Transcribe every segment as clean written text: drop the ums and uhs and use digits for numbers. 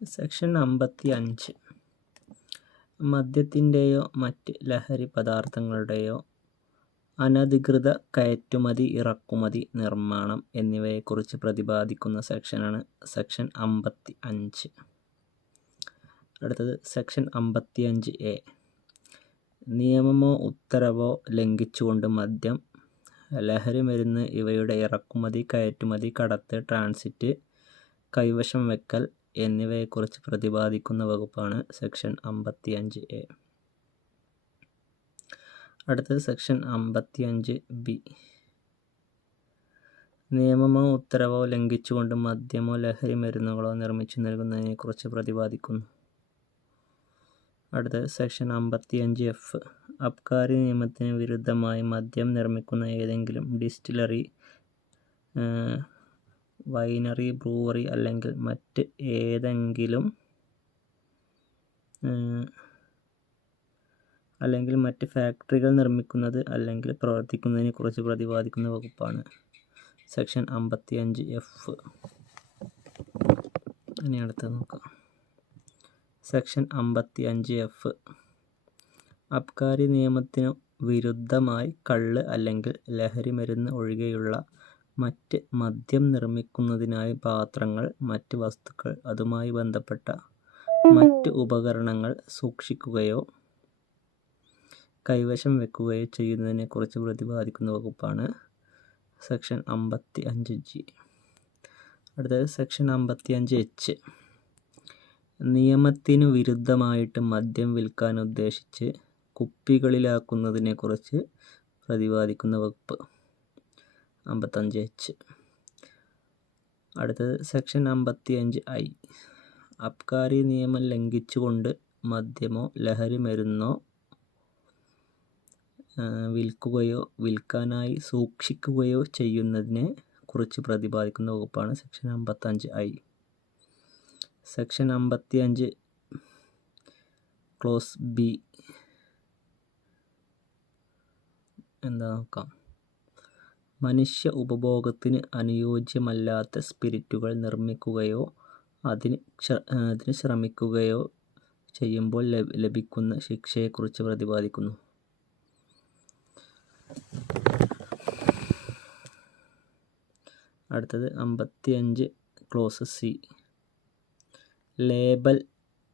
Section 55 മദ്യത്തിൻ്റെയോ മറ്റ് ലഹരി പദാർത്ഥങ്ങളുടെയോ അനധികൃത കയറ്റുമതി, ഇറക്കുമതി, നിർമ്മാണം എന്നിവയെക്കുറിച്ച് പ്രതിപാദിക്കുന്ന സെക്ഷനാണ് സെക്ഷൻ 55. അടുത്തത് സെക്ഷൻ 55A. നിയമമോ ഉത്തരവോ ലംഘിച്ചുകൊണ്ട് മദ്യം, ലഹരി മരുന്ന് ഇവയുടെ ഇറക്കുമതി, കയറ്റുമതി, കടത്ത്, ട്രാൻസിറ്റ്, കൈവശം വെക്കൽ എന്നിവയെക്കുറിച്ച് പ്രതിപാദിക്കുന്ന വകുപ്പാണ് സെക്ഷൻ 55A. അടുത്തത് സെക്ഷൻ 55B. നിയമമോ ഉത്തരവോ ലംഘിച്ചുകൊണ്ട് മദ്യമോ ലഹരി മരുന്നുകളോ നിർമ്മിച്ചു നൽകുന്നതിനെക്കുറിച്ച് പ്രതിപാദിക്കുന്നു. അടുത്തത് സെക്ഷൻ 55F. അബ്കാരി നിയമത്തിന് വിരുദ്ധമായി മദ്യം നിർമ്മിക്കുന്ന ഏതെങ്കിലും ഡിസ്റ്റിലറി, വൈനറി, ബ്രൂവറി അല്ലെങ്കിൽ മറ്റ് ഫാക്ടറികൾ നിർമ്മിക്കുന്നത് അല്ലെങ്കിൽ പ്രവർത്തിക്കുന്നതിനെ കുറിച്ച് പ്രതിപാദിക്കുന്ന വകുപ്പാണ് സെക്ഷൻ 55F. ഇനി അടുത്തത് നോക്കാം. Section 55F. അബ്കാരി നിയമത്തിനു വിരുദ്ധമായി കള്ള് അല്ലെങ്കിൽ ലഹരി മരുന്ന് ഒഴികെയുള്ള മറ്റ് മദ്യം നിർമ്മിക്കുന്നതിനായി പാത്രങ്ങൾ, മറ്റ് വസ്തുക്കൾ, അതുമായി ബന്ധപ്പെട്ട മറ്റ് ഉപകരണങ്ങൾ സൂക്ഷിക്കുകയോ കൈവശം വെക്കുകയോ ചെയ്യുന്നതിനെക്കുറിച്ച് പ്രതിപാദിക്കുന്ന വകുപ്പാണ് സെക്ഷൻ 55G. അടുത്തത് സെക്ഷൻ 55H. നിയമത്തിനു വിരുദ്ധമായിട്ട് മദ്യം വിൽക്കാൻ ഉദ്ദേശിച്ച് കുപ്പികളിലാക്കുന്നതിനെക്കുറിച്ച് പ്രതിപാദിക്കുന്ന വകുപ്പ് 55H. അടുത്തത് സെക്ഷൻ 55I. അബ്കാരി നിയമം ലംഘിച്ചുകൊണ്ട് മദ്യമോ ലഹരി മരുന്നോ വിൽക്കുകയോ വിൽക്കാനായി സൂക്ഷിക്കുകയോ ചെയ്യുന്നതിനെ കുറിച്ച് പ്രതിപാദിക്കുന്ന വകുപ്പാണ് section 55I. Section 55 close B എന്താ നോക്കാം. മനുഷ്യ ഉപഭോഗത്തിന് അനുയോജ്യമല്ലാത്ത സ്പിരിറ്റുകൾ നിർമ്മിക്കുകയോ അതിന് ശ്രമിക്കുകയോ ചെയ്യുമ്പോൾ ലഭിക്കുന്ന ശിക്ഷയെക്കുറിച്ച് പ്രതിപാദിക്കുന്നു. അടുത്തത് 55 close C. Label,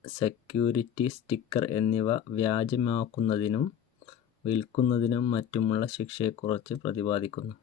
security sticker എന്നിവ വ്യാജമാക്കുന്നതിനും വിൽക്കുന്നതിനും മറ്റുമുള്ള ശിക്ഷയെക്കുറിച്ച് പ്രതിപാദിക്കുന്നു.